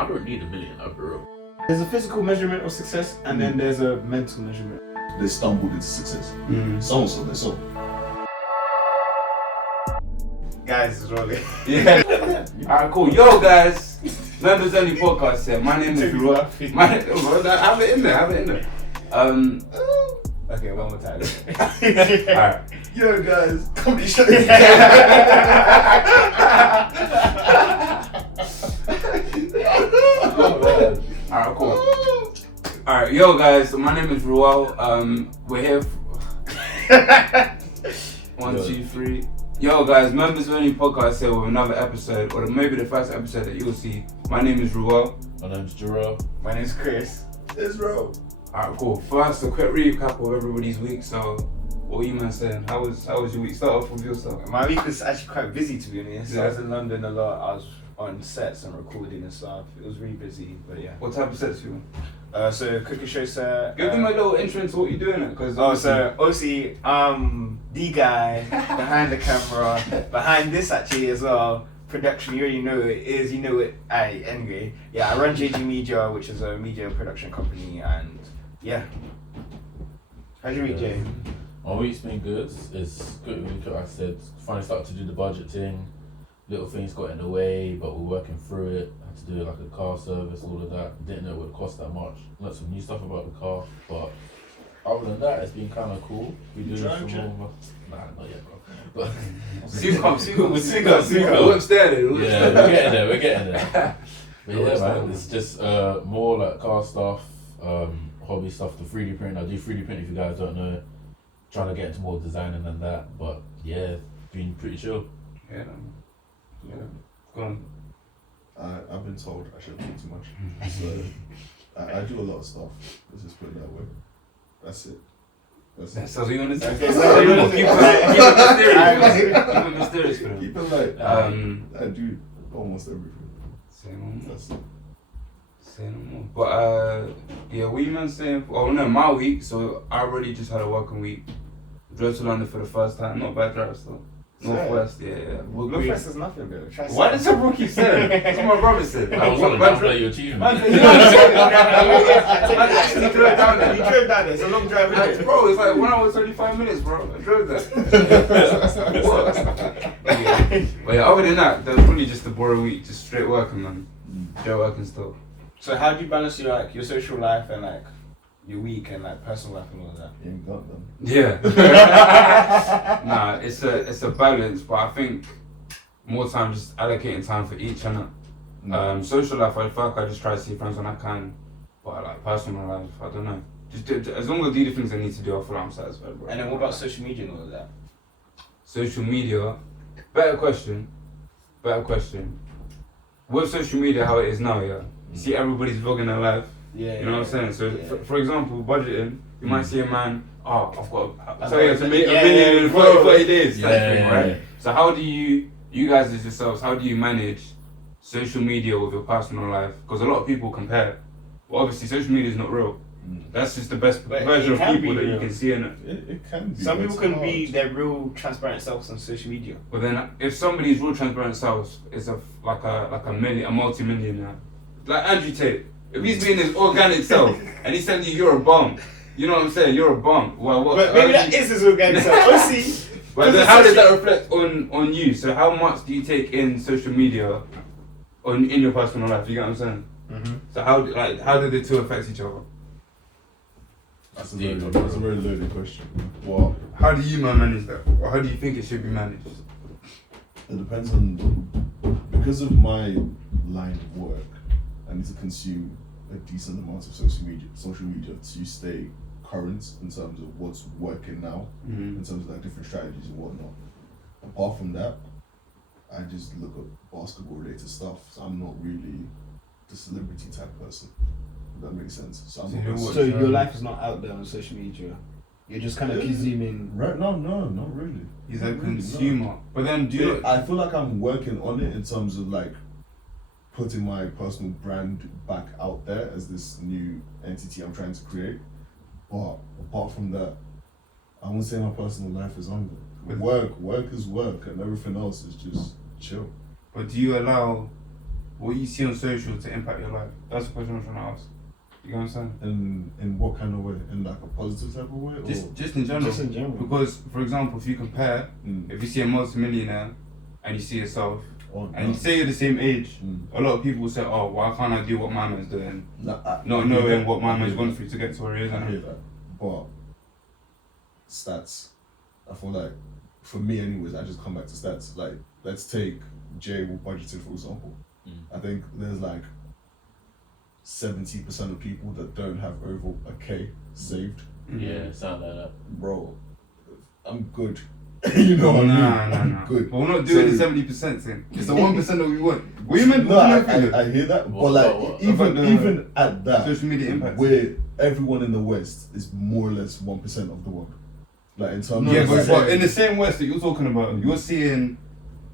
I don't need $1 million, I'll be real. There's a physical measurement of success, and then there's a mental measurement. They stumbled into success. Someone sold their soul. Guys, it's rolling. Yeah. Alright, cool. Yo, guys. Members Only Podcast here. My name is Ru. Have it in there. Okay, one more time. Alright. Yo guys, comedy show. Alright, cool. Alright, yo, guys. My name is Ruel. We're here. 1, 2, 3. Yo guys, Members Only Podcast here with another episode, or maybe the first episode that you'll see. My name is Ruel. My name's Jarrell. My name's Chris. Israel. Alright, cool. First, a quick recap of everybody's week. So, what were you man saying? How was your week? Start off with yourself. My week was actually quite busy, to be honest. Yeah. I was in London a lot. I was on sets and recording and stuff. It was really busy, but yeah. What type of sets you on? So cooking show set. Give them a little intro into what you're doing, because So obviously, the guy behind the camera, behind this actually as well. Production, you already know who it is. You know it. Anyway, yeah, I run JG Media, which is a media production company, and yeah. How's your week, Jay? My week's been good. It's good week, like I said. Finally started to do the budget thing. Little things got in the way, but we're working through it. Had to do like a car service, all of that. Didn't know it would cost that much. Learned some new stuff about the car, but other than that, it's been kind of cool. We doing some more. Nah, not yet, bro. But Speak up. We're We're upstairs. yeah, we're getting there. But yeah, man, it's just more like car stuff, hobby stuff. The 3D print. I do 3D print if you guys don't know. Trying to get into more designing than that, but yeah, been pretty chill. Yeah. Go on. I've been told I shouldn't talk too much. So I do a lot of stuff. Let's just put it that way. That's it. So you want to say? Okay, Keep it mysterious. Keep it light. I do almost everything. Say no more. That's it. Say no more. But yeah, what you man saying? Oh no, my week. So I already just had a working week. Drove to London for the first time. Not bad drive still. Northwest, yeah. Northwest is nothing, bro. Why did some rookie say? That's what my brother said. I was trying to downplay your achievement. He drove down there. It's a long drive, isn't it? Bro, it's like 1 hour 35 minutes, bro. I drove that. But yeah, other than that was really just a boring week. Just straight working, man. Straight working still. So how do you balance your social life and your week and personal life and all of that? You ain't got them. Yeah. Nah, it's a balance, but I think more time just allocating time for each and social life, I feel like I just try to see friends when I can, but personal life, I don't know. Just as long as I do the things I need to do, I feel like I'm satisfied, bro. And then what about social media and all of that? Social media, better question. With social media, how it is now, yeah. You see everybody's vlogging their life. Yeah. You know what I'm saying? So, for example, budgeting, you might see a man, I've got to make $1 Yeah, million in 40 days, Yeah, type thing, yeah, right? yeah. So how do you guys as yourselves, how do you manage social media with your personal life? Because a lot of people compare. Well, obviously, social media is not real. That's just the best But version it of can people be that you real. can see in it. It can be. Some but people it's can hard. be their real transparent selves on social media. But then, if somebody's real transparent self is a multi-millionaire, like Andrew Tate, if he's being his organic self and he's telling you're a bum, you know what I'm saying? You're a bum. Well, what? But maybe that is his organic self. Obviously. But then how does that reflect on you? So how much do you take in social media in your personal life? You get what I'm saying? Mm-hmm. So how do the two affect each other? That's a very loaded question. Well, How do you manage that? Or how do you think it should be managed? it depends on, because of my line of work, I need to consume a decent amount of social media to stay current in terms of what's working now, in terms of different strategies and whatnot. Apart from that, I just look at basketball related stuff. So I'm not really the celebrity type person. If that makes sense. So I'm not. So your life is not out there on social media. You're just kind of consuming. Right? No, not really. He's Not a really, consumer. no. But then do you I feel like I'm working on it in terms of putting my personal brand back out there as this new entity I'm trying to create. But apart from that, I wouldn't say my personal life is on there. Work is work, and everything else is just chill. But do you allow what you see on social to impact your life? That's the question I'm trying to ask. You know what I'm saying? In what kind of way? In like a positive type of way? Or? Just in general. Just in general. Because, for example, if you compare, if you see a multi-millionaire and you see yourself, and you say you're the same age, a lot of people will say, oh, why can't I do what my man's doing? Not knowing what my man's gone through to get to where he is. I hear that. But stats, I feel like, for me anyways, I just come back to stats. Like, let's take Jay budgeting, for example. I think there's like 70% of people that don't have over a K saved. Yeah, sound like that. Bro, I'm good. You know what I mean? Nah. Good. But we're not doing the 70% thing. It's the 1% that we want. What you meant? No, I hear that, but like even at that, social media impact, where everyone in the West is more or less 1% of the world. Like in terms yeah, of but in the same West that you're talking about, you're seeing.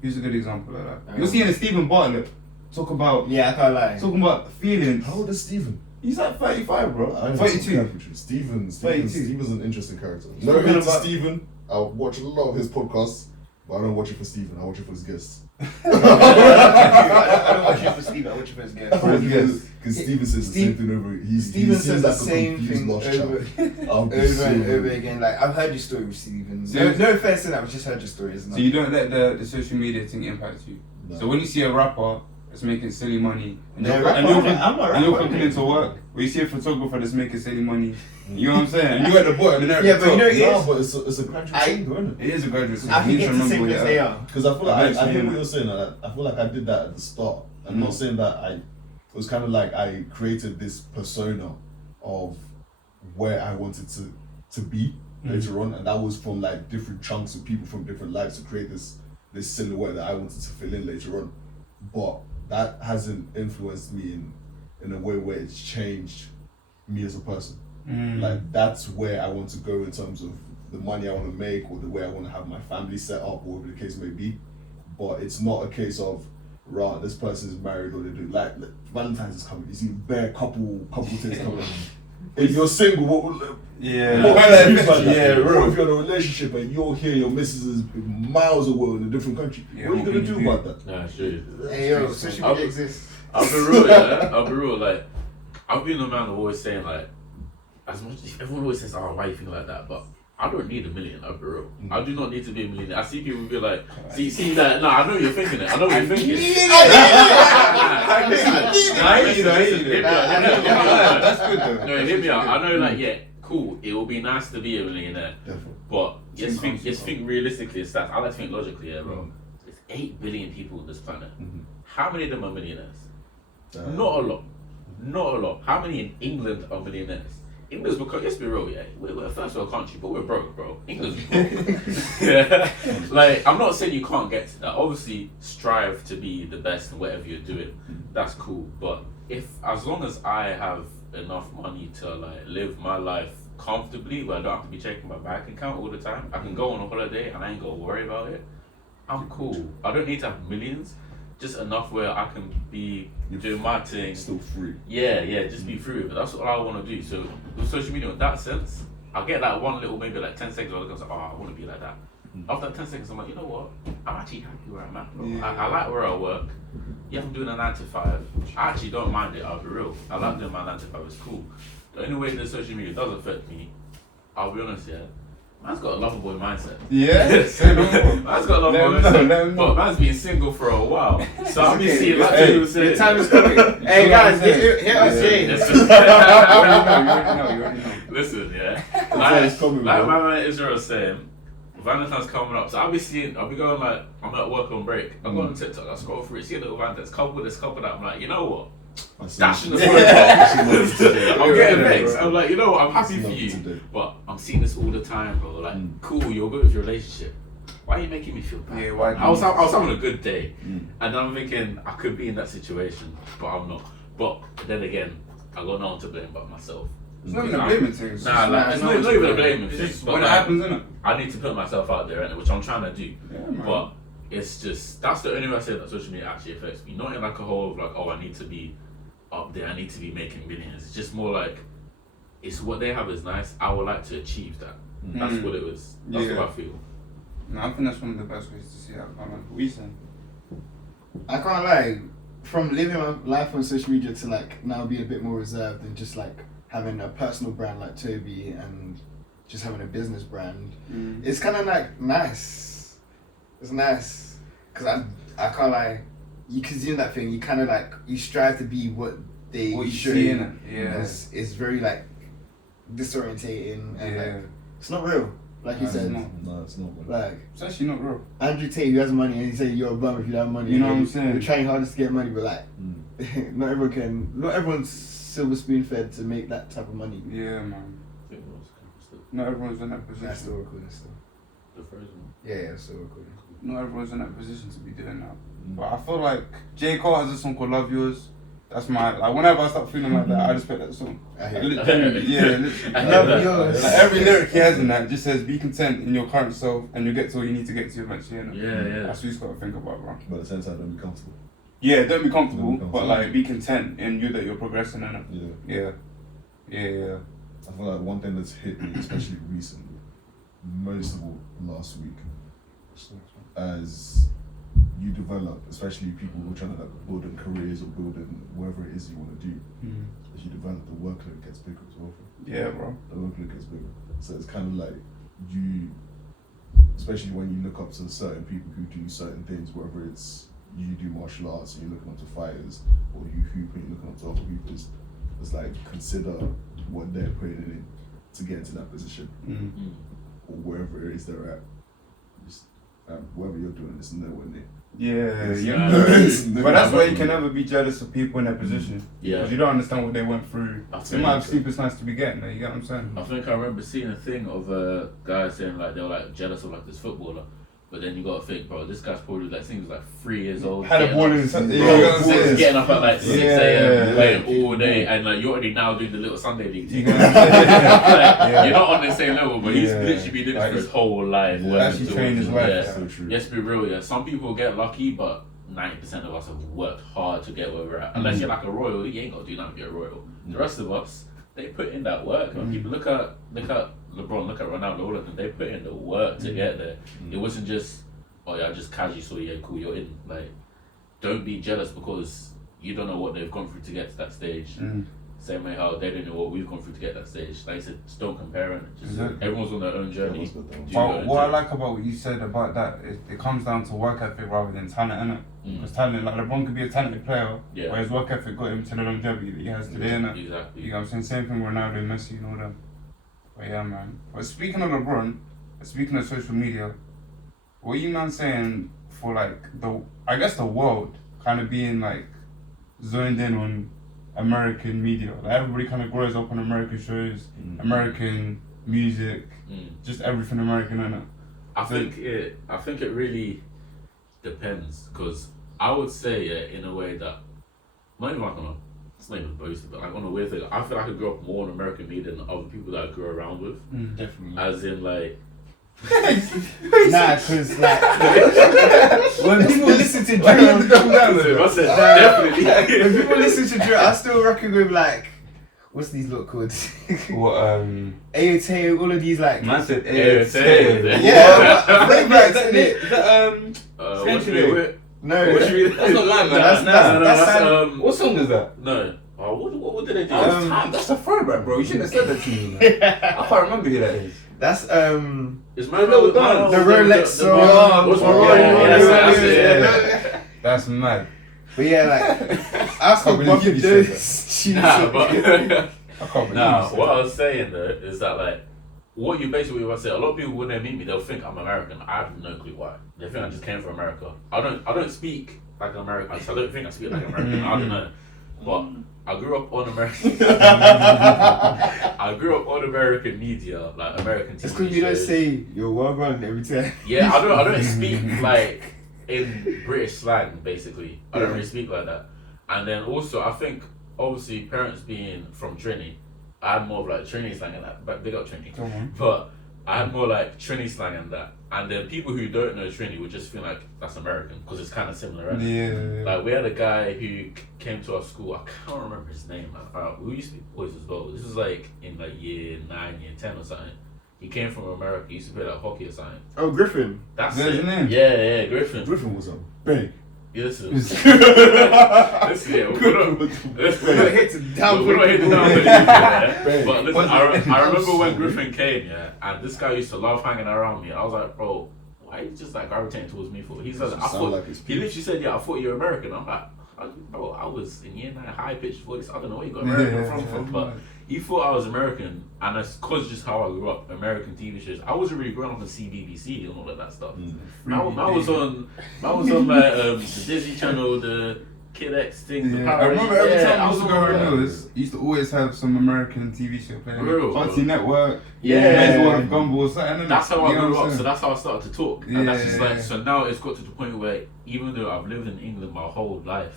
Who's a good example of that? You're seeing a Stephen Bartlett talk about. Yeah, I can't lie. Talking about feelings. How old is Stephen? He's like 35, bro. 32. Stephen's an interesting character. No hate to Stephen. I watch a lot of his podcasts, but I don't watch it for Stephen. I watch it for his guests. I don't watch it for Stephen. I watch it for his guests. Because Stephen says the same thing over. Stephen says the same thing over and over again. Like, I've heard your story with Stephen. No offense to that, I've just heard your story. So you don't let the social media thing impact you. No. So when you see a rapper that's making silly money, and you're cooking into work, or you see a photographer that's making silly money, you know what I'm saying? And you're at the bottom, and they're at the top. But you know but it's a graduate thing, isn't it? It is a graduate thing. I can get to same as they are. Because I feel like I hear what you're saying. I feel like I did that at the start. I'm not saying that it was kind of like I created this persona of where I wanted to be later on, and that was from like different chunks of people from different lives to create this silhouette that I wanted to fill in later on. But that hasn't influenced me in a way where it's changed me as a person. Like, that's where I want to go in terms of the money I want to make, or the way I want to have my family set up, or whatever the case may be. But it's not a case of, right, this person is married, or they do like Valentine's is coming. You see bare couple things coming. If you're single, what if you're in a relationship and you're here, your missus is miles away in a different country, what are you gonna do about that? Nah, true. Hey yo, social media exists. I'll be real, yeah. I'll be real. Like, I've been a man always saying, like, as much everyone always says, oh, why you think like that? But I don't need $1 million. I'll be real. I do not need to be a millionaire. I see people be like, see that? No, I know you're thinking it. I know what you're thinking. That's good though. No, hit me out. I know, like, yeah, cool. It will be nice to be a millionaire, but just think realistically. Stats. I like to think logically, yeah, bro. There's 8 billion people on this planet. How many of them are millionaires? Not a lot. How many in England are millionaires? England's because, let's be real, yeah, we're a first world country, but we're broke, bro. England's broke. Yeah. Like, I'm not saying you can't get to that. Obviously, strive to be the best in whatever you're doing. That's cool. But as long as I have enough money to like live my life comfortably, where I don't have to be checking my bank account all the time, I can go on a holiday and I ain't gotta worry about it, I'm cool. I don't need to have millions. Just enough where I can be doing my thing. Still free. Yeah, just be free with it. That's what I want to do. So with social media, in that sense, I'll get like one little, maybe like 10 seconds where I go, oh, I want to be like that. After that 10 seconds, I'm like, you know what? I'm actually happy where I'm at, bro. I like where I work. Yeah, I'm doing a 9 to 5. I actually don't mind it, I'll be real. I like doing my 9 to 5, it's cool. The only way that social media does affect me, I'll be honest, yeah, man's got a lover boy mindset. Yeah? Man's got a lover boy mindset. But man's been single for a while. So I'll be seeing like people say, the time is coming. Hey guys, hit us, Jay. You already know. Listen, yeah. Coming, like my man Israel was saying, Valentine's coming up. So I'll be going like, I'm at work on break. I go on TikTok, I scroll through it, see a little Valentine's couple, this couple that. I'm like, you know what? Dashing the phone. I'm getting vexed. I'm like, you know what? I'm happy for you, but I'm seeing this all the time, bro. Like, cool, you're good with your relationship. Why are you making me feel bad? Yeah, why? I was having a good day, and I'm thinking I could be in that situation, but I'm not. But then again, I got no one to blame but myself. It's not even a blaming thing. It's not even a blaming thing. But when it happens, isn't it? I need to put myself out there, which I'm trying to do. Yeah, but it's just, that's the only way I say that social media actually affects me. Not in like a whole of like, oh, I need to be up there, I need to be making millions. It's just more like, it's what they have is nice. I would like to achieve that. That's what it was. That's what I feel. No, I think that's one of the best ways to see that. What are you saying? I can't lie. from living my life on social media to like now being a bit more reserved and just like having a personal brand like Toby and just having a business brand, it's kind of like nice. It's nice because I can't like you can see that thing. You kind of like you strive to be what you show. see in it. Yeah. It's very like disorientating and Yeah. like it's not real. Like you No, said, it's not. No, it's not. Man. like It's actually not real. Andrew Tate, who has money, and he say you're a bum if you don't have money. You know And what I'm saying? You're trying hardest to get money, but like not everyone's silver spoon fed to make that type of money. Yeah, man. I think it was kind of still Not everyone's in that That's position. still recording still. the first one. Yeah, still recording. Not everyone's in that position to be doing that. But I feel like J. Cole has a song called Love Yours. That's my, like, whenever I start feeling like that, I just play that song. I hear Like, it. literally, yeah, literally. Love yours. Like, every lyric he has in that just says, be content in your current self and you'll get to what you need to get to eventually. Innit? Yeah. That's what you just gotta think about, bro. But at the same time, don't be comfortable. Yeah, don't be comfortable, Don't be comfortable. but like, be content in you that you're progressing in it. Yeah. Yeah. I feel like one thing that's hit me, especially recently, most of all last week, as you develop, especially people who are trying to like building careers or building whatever it is you want to do, as you develop, the workload gets bigger as well. Yeah, bro. The workload gets bigger. So it's kind of like you, especially when you look up to certain people who do certain things, whether it's you do martial arts and you're looking up to fighters, or you hoop and you're looking up to other people, it's like consider what they're putting in to get into that position, or wherever it is they're at. Just whatever you're doing, it's nowhere near. Yeah, It's you not- know. it's But nowhere that's why you near. can never be jealous of people in their position. Yeah. Because you don't understand what they went through. I It think- might have sleepless nights to be getting there, you get what I'm saying? I think I remember seeing a thing of a guy saying like they were like jealous of like this footballer, but then you gotta think, bro, this guy's probably like, I think he was like 3 years old. Had a getting ball up- in his hand. Bro, Yeah, you know what I'm was saying? getting up at like 6 Yeah, a.m. yeah, playing all day, and like you're already now doing the little Sunday league You thing. get what I'm saying? Like, Yeah. You're not on the same level, but he's Yeah. literally been doing Like, this for his whole life. Yeah. working Actually towards trained his it. life. Yeah. So true. Let's be real, yeah. Some people get lucky, but 90% of us have worked hard to get where we're at. Unless you're like a royal, you ain't got to do nothing to be a royal. The rest of us, they put in that work. And people look at LeBron, look at Ronaldo, all of them. They put in the work to get there. It wasn't just, oh yeah, I just casually saw you, yeah, cool, you're in. Like, don't be jealous because you don't know what they've gone through to get to that stage. Same way how they don't know what we've gone through to get that stage. Like I said, just don't compare it. Just Exactly. everyone's on their own journey. Everyone's got their own Do But your own what I thing. like about what you said about that, it comes down to work ethic rather than talent, innit? Because talent, like LeBron could be a talented player, Yeah. but his work ethic got him to the longevity that he has today, innit? Exactly. You know what I'm saying? Same thing with Ronaldo, Messi, and all them. But yeah, man. But speaking of LeBron, speaking of social media, what are you man saying for like the world kind of being like zoned in on American media? Like everybody kind of grows up on American shows, American music, just everything American, innit? I think it really depends, because I would say, yeah, in a way that not even like on a, it's not even boasted, but like on a weird thing, I feel like I grew up more on American media than other people that I grew around with. Definitely. As in like Nah, cause like when people listen to drill, I said definitely. when people listen to drill, I still reckon with like, what's these lot called? What AOT, all of these like. man said AOT. Yeah, but throwbacks, innit? Is that What should we do? No, What should we do? That's not mine, man. That's what song is that? No. Oh, what did they do? That's a throwback, bro. You shouldn't have said that to me. Man. I can't remember who that is. that's It's my Little Dance. The Rolex song. What's my Yeah, Rolex? yeah. That's mad. But yeah, like I still believe bumping you said those tunes. Nah, but I can't believe nah, you said what that. I was saying though is that like what you basically want to say. A lot of people when they meet me, they'll think I'm American. I have no clue why. They think I just came from America. I don't speak like an American. So I don't think I speak like an American. I don't know, but I grew up on American. I grew up on American media, like American TV It's because you don't shows. say you're well run every time. Yeah, I don't speak like in British slang basically. I don't really speak like that. And then also I think obviously parents being from Trini, I had more of like Trini slang and that, but big up Trini. Come on. But I had more like Trini slang and that. And then people who don't know Trini would just feel like that's American because it's kind of similar, right? Yeah. Like we had a guy who came to our school. I can't remember his name, man. We used to be boys as well. This was like in like year 9, year 10 or something. He came from America. He used to play like hockey or something. Oh, Griffin. That's There's it. a name. Yeah, Griffin. Griffin was a big. Listen, yeah, We're not here to down. we're not here to down yeah. But listen, I remember when Griffin came, yeah, and this guy used to love hanging around me. I was like, bro, why are you just like gravitating towards me for? He said, I thought, like his he literally said, yeah, I thought you were American. I'm like, bro, I was in year 9 high pitched voice. I don't know where you got American from, but he thought I was American, and that's cause just how I grew up. American TV shows. I wasn't really growing up on CBBC and all of that stuff. I was on the Disney Channel, the Kid X thing. The Yeah, I remember every time I was on going that. news, used to always have some American TV show playing. Real, Party bro. Network, Yeah. Men's World of Gumball, something. That's how I You know grew what I'm up, so saying? that's how I started to talk. Yeah, And that's just like, yeah. so now it's got to the point where even though I've lived in England my whole life,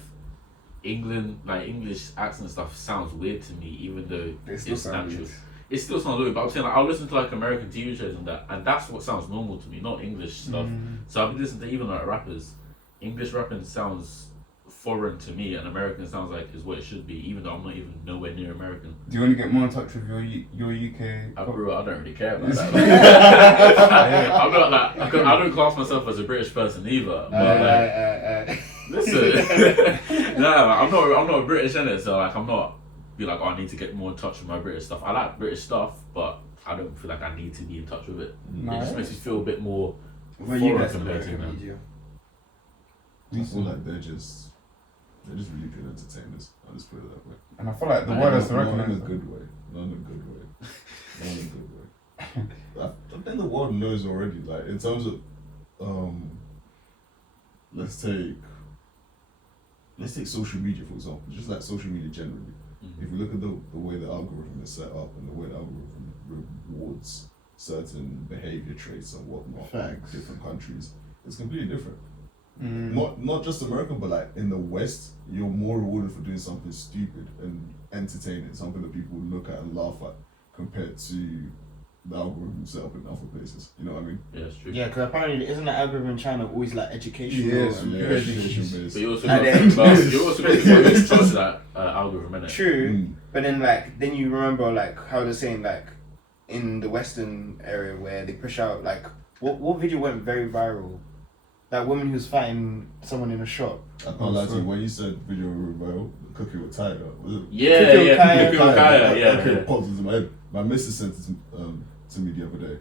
like English accent stuff sounds weird to me, even though it's natural. It still sounds weird, but I'm saying like I'll listen to like American TV shows and that's what sounds normal to me, not English stuff. So I've listened to even like rappers. English rapping sounds foreign to me, and American sounds like is what it should be, even though I'm not even nowhere near American. Do you want to get more in touch with your UK? I don't really care about that. I'm not like I don't class myself as a British person either. But like, listen, nah, I'm not British in it, so like I'm not be like, oh, I need to get more in touch with my British stuff. I like British stuff, but I don't feel like I need to be in touch with it. It just makes me feel a bit more Where you foreign guys compared to American them. media? I feel like they're just really good entertainers. I'll just put it that way. And I feel like the word has to Not in a recognize. good way. Not in a good way. Not in a good way. I think the world knows already. Like in terms of, let's take social media for example. Just like social media generally. If you look at the way the algorithm is set up and the way the algorithm rewards certain behavior traits and whatnot in different countries, it's completely different. Not just American, but like in the West, you're more rewarded for doing something stupid and entertaining, something that people would look at and laugh at, compared to the algorithm set up in other places. You know what I mean? Yeah, it's true. Yeah, because apparently isn't the algorithm in China always like educational? Yes, and Yeah, education based. But you also And got to then- think about you also got to think about trust that algorithm, innit? True, but then you remember like how they're saying like in the Western area where they push out like what video went very viral? That woman who was fighting someone in a shop. I can't lie to you, when you said video viral, Cookie with Tiger, was it? Yeah, Cookie yeah, Kaya. Cookie with Kaya, That yeah. came popped into my head. My missus sent it to me the other day,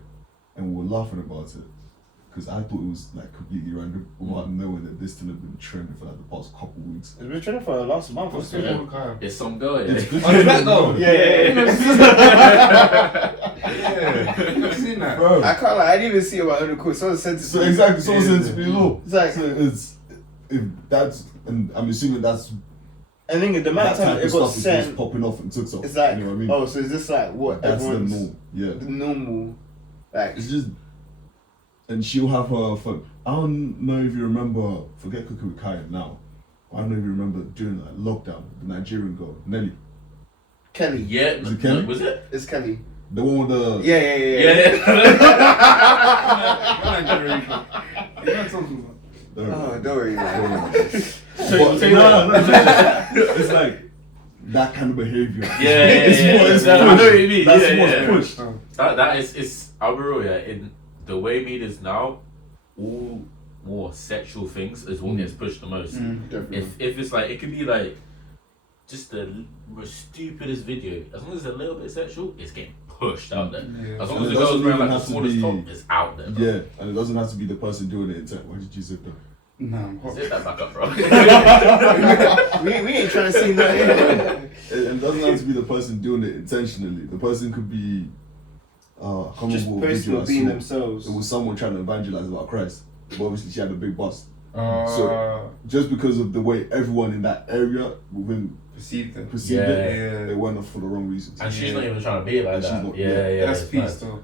and we were laughing about it because I thought it was like completely random, without knowing that this thing had been trending for like the past couple of weeks. It's been trending for the last month or so. Yeah. It's some girl, yeah. It's good. Oh, is that though? Yeah. I've seen that. Bro. I can't lie, I didn't even see it on my own accord. Someone sent it to So me. exactly, someone sent it to me as well. It's like, So it's if that's, and I'm assuming that's I think the that amount of type time of it got stuff is just sent, popping off and TikTok. it's like, you know what I mean? oh, so is this like what That's the everyone's norm. Yeah. the normal, like, It's just, and she'll have her phone. I don't know if you remember, forget Cookie with Kaya now. I don't know if you remember during like lockdown, the Nigerian girl, Nelly. Kelly. Yeah, Was it Kelly? was it? It's Kelly. The one with the. Yeah. Oh, don't worry, man. It's like that kind of behavior. Yeah. It's I know what you mean. That's Yeah, what's yeah. pushed. That is, it's, I'll be real, yeah, in the way media's now, all more sexual things is what gets pushed the most. Definitely. If it's like, it could be like, just the most stupidest video, as long as it's a little bit sexual, it's getting pushed out there. Yeah. As long And as it the girl's doesn't wearing even like the have to smallest be- top, it's out there. Bro. Yeah, and it doesn't have to be the person doing it intent. Why did you say that? No. Zip that back up, bro. we ain't trying to see nothing. It doesn't have to be the person doing it intentionally. The person could be, I can't Just remember what personally video I being saw. themselves. It was someone trying to evangelize about Christ, but obviously she had a big bust. So Just because of the way everyone in that area within perceived it. perceived Yeah. it, they went off for the wrong reasons. And she's not even trying to be like And she's that. not- Yeah. That's it's peace mad. though.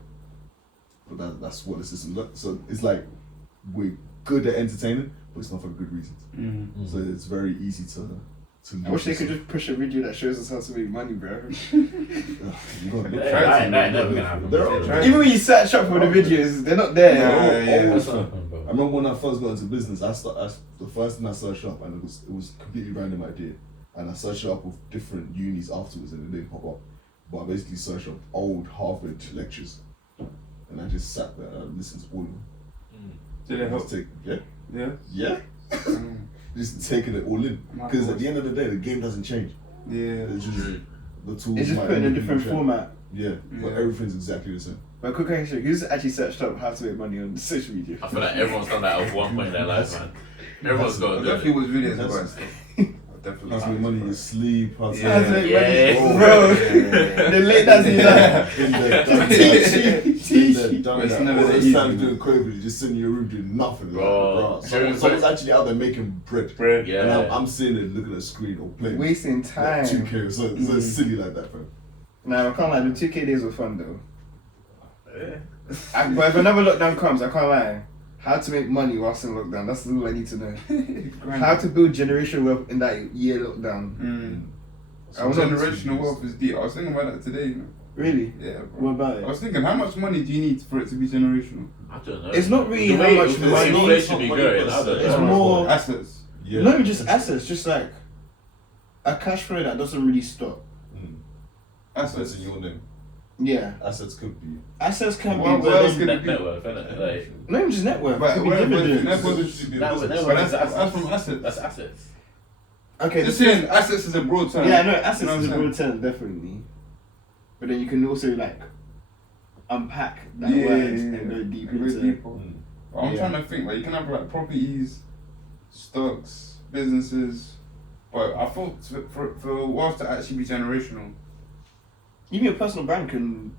But that's what the system like. So it's like we're good at entertaining, but it's not for good reasons. So it's very easy to I wish they could just push a video that shows us how to make money, bro. That ain't never gonna happen. There are- Yeah. Even when you search up for the videos, they're not there. Yeah. That's not happening, bro. I remember when I first got into business, the first thing I searched up, and it was a completely random idea, and I searched it up with different unis afterwards, and it didn't pop up. But I basically searched up old Harvard lectures, and I just sat there and listened to all of them. Did it help? Just take, yeah, Yeah. yeah. just taking it all in. Because at the end of the day, the game doesn't change. Yeah. It's just the tools. It's just might put in a be different different. format. Yeah, but Yeah. everything's exactly the same. But quick question, who's actually searched up how to make money on social media? I feel like everyone's done that at one point in their life, man. Everyone's got I to do definitely it. was videos That's- about stuff. Definitely. How to make money in your sleep, how to Yeah. How to make Yeah. money, bro. The late nights you like. in there, done It's that. never All that those easy, times man. during COVID, you just sit in your room doing nothing. Bro. Like, someone's actually out there making bread. Bread, And yeah. I'm sitting there looking at a screen or playing. Wasting Like time. 2K, so it's silly like that, bro. Nah, I can't lie, the 2K days were fun though. But if another lockdown comes, I can't lie. How to make money whilst in lockdown, that's all I need to know. How to build generational wealth in that year lockdown. I was Generational wealth is deep. I was thinking about that today. You know? Really? Yeah, bro. What about I it? was thinking, how much money do you need for it to be generational? I don't know. It's not really The how way much the money- inflation be money, going. but I don't it's know. more- Assets. Yeah. Not even just assets, just like a cash flow that doesn't really stop. Assets Assets. in your name. Yeah. Assets could be. Assets can What be, else but could then, it be? Net worth, innit? Like, not even just net worth, But it could be whatever, dividends. net worth It is- should be a That business. was- But that's from assets. that's assets. Okay, Just this saying, assets is a broad term. yeah, no, assets You know what is a I'm broad term, definitely. But then you can also like unpack that Yeah, word yeah, and go deep Go into deeper. Mm. I'm Yeah. trying to think, like, you can have like properties, stocks, businesses, but I thought for wealth to actually be generational, even your personal brand can.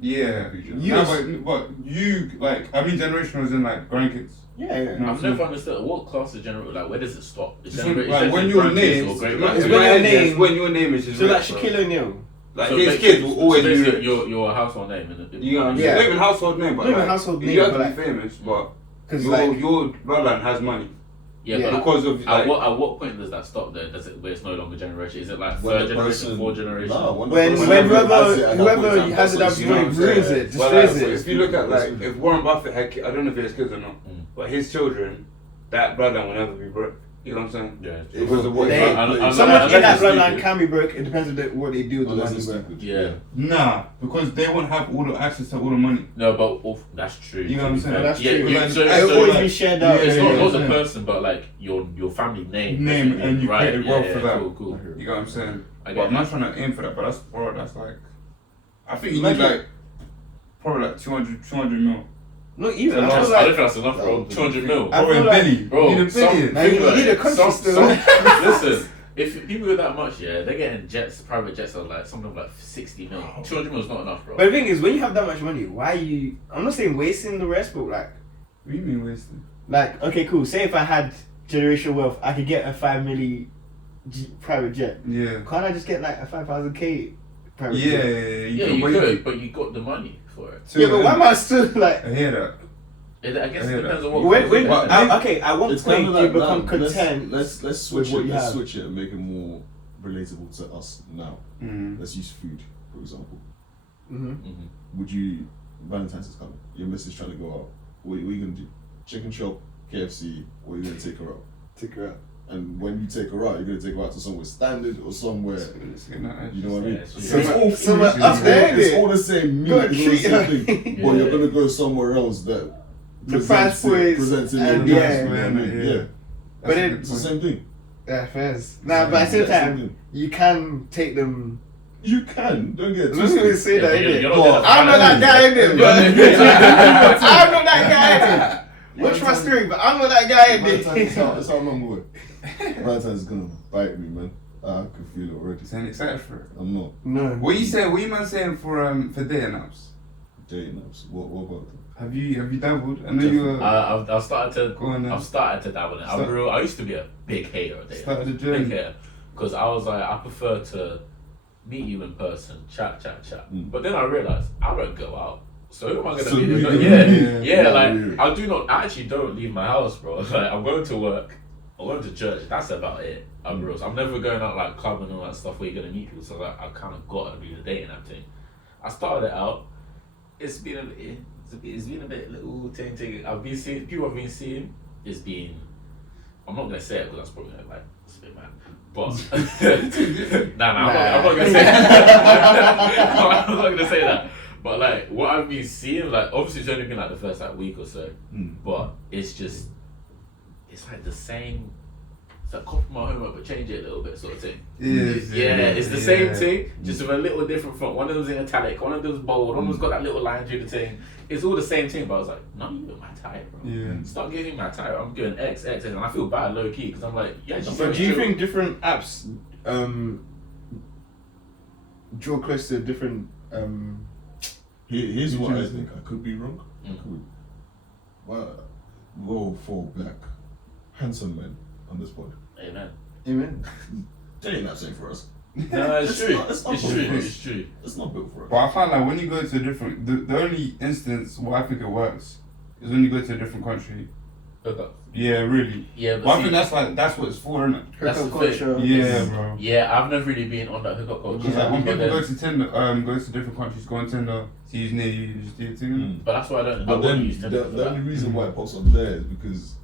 yeah. You- No, but you, like, I mean generational is in like grandkids. Yeah, yeah. No. I've never understood what class is general. Like, where does it stop? It's Just genera- like it's when just your grandkids name, or great it's grandkids. when your name- when your name is just So like rich, bro. Shaquille O'Neal. Like So his basically- kids will always so be basically rich. your household name. And You know what I'm Yeah. saying? Not even household name, but Not even like, household you name, have but to like- be famous, but Because your like, your bloodline has money yeah, Yeah. but because of like, at what point does that stop? There, does it where it's no longer generation? Is it like When third the generation, person- fourth generation? Nah, when the when person whoever has it at that point whoever in time, has it up that's you know point what I'm ruins saying? it, well, destroys like, it. if you look at like if Warren Buffett had, I don't know if he has kids or not, Mm. but his children, that bloodline will never be broke. You know what I'm saying? Yeah. Because of what They- he Unless Someone in that it's bloodline stupid. can be broke. It depends on what they do with the Unless money. it's Bro. stupid. Yeah. Nah, because they won't have all the access to all the money. No, but that's true. You know what I'm saying? That's Yeah, true. you- Like, so- It'll so always like- be shared out. it's Yeah, not yeah, the yeah. person, but like your family name. Name, basically. and you right? created wealth for that. Cool, cool. You know what I'm saying? I But get I'm it. not trying to aim for that, but that's like, I think you Imagine- need like probably like 200 mil. Not even. I I feel don't like think that's enough, bro. 200 mil. I Bro, feel in like- Billy, Bro, you need a billion. Man, you Think about need a it. country still. Listen, if people with that much, yeah, they're getting jets, private jets are like something like 60 mil. 200 mil is not enough, bro. But the thing is, when you have that much money, why are you? I'm not saying wasting the rest, but What do you mean wasting? like, okay, cool. Say if I had generational wealth, I could get a 5 milli private jet. Yeah. Can't I just get like a 5,000K private Yeah, jet? yeah, can you wait. could, but you got the money for it. Yeah, but why am I still like? I hear that. I guess I hear it depends that. on what. When, But- okay, at one It's point kind of you like become that. content. Let's switch with what it. you Let's have. switch it and make it more relatable to us now. Mm. Let's use food, for example. Mm-hmm. Mhm. Would you? Valentine's is coming. Your missus trying to go out. What are you gonna do? Chicken chop, KFC, or are you gonna take her out? Take her out. And when you take her out, you're gonna take her out to somewhere standard or somewhere. You know what I mean? Yeah, it's So it's all food. Somewhere It's up all- there, It's innit? all the same meat. Go It's all the treat her. same thing. Yeah. But you're gonna go somewhere else that The price points presents it and in yeah. a nice way, you know what I mean? Yeah. Yeah. But then- It's the same thing. Yeah, fairs. Nah, but at the same That's time, thing. you can take them. You can. Don't get it I'm not gonna twisted. say that, Yeah, innit? you're not doing I'm not that guy, innit? Yeah. But I'm not that guy, innit? Watch my story, but I'm not that guy, Valentine's innit? that's how I'm on with. Valentine's is gonna bite me, man. I can feel it already. Saying excited for it. I'm not No. What you saying? What you man saying for dating apps? dating apps. What about them? Have you dabbled? I know you were I've started Go on to. then. I've started to dabble in it. I used to be a big hater of dating. Started the Big journey. hater, because I was like, I prefer to meet you in person, chat. Mm. But then I realized I don't go out. So who am I gonna So meet? you- Yeah, Yeah, like really. I do not. I actually don't leave my house, bro. Like I'm going to work. I'm going to church. That's about it. I'm real. So I'm never going out like clubbing and all that stuff where you're gonna meet people. So like I kind of got to do the dating app thing. I started it out. It's been a bit. It's been a bit little thing. I've been seeing people I've been seeing. It's been. I'm not gonna say it because that's probably like it's a bit mad. But I'm not gonna say that. I'm not gonna say that. But like what I've been seeing, like obviously it's only been like the first like week or so. Mm. But it's just it's like the same It's like copy my homework but change it a little bit sort of thing. It's the yeah. same thing, just with a little different font. One of them's in italic, one of them's bold, one of them's got that little line through the thing. It's all the same thing, but I was like, none of you got my type, bro. Yeah. Start giving my type. I'm doing X, and I feel bad low key because I'm like, yeah. Just But do you think different apps draw close to different? Here's what I think. I could be wrong. Mm. But go for black handsome men on this pod. Amen. Amen. They ain't that same for us. No, it's true. It's not It's built true. for us. It's true. It's not built for us. But I find like when you go to a different, the only instance where I think it works is when you go to a different country. Hookup. Yeah, really. Yeah, But but I see, think that's what it's for, isn't it? That's Hookup the thing. culture. Yeah, bro. yeah, I've never really been on that hookup culture. Because like when people But go then- to Tinder, go to different countries, go on Tinder, see who's near you, you just do your thing. Mm. But that's why I don't. I But wouldn't then use Tinder for the that. only reason why it pops up there is because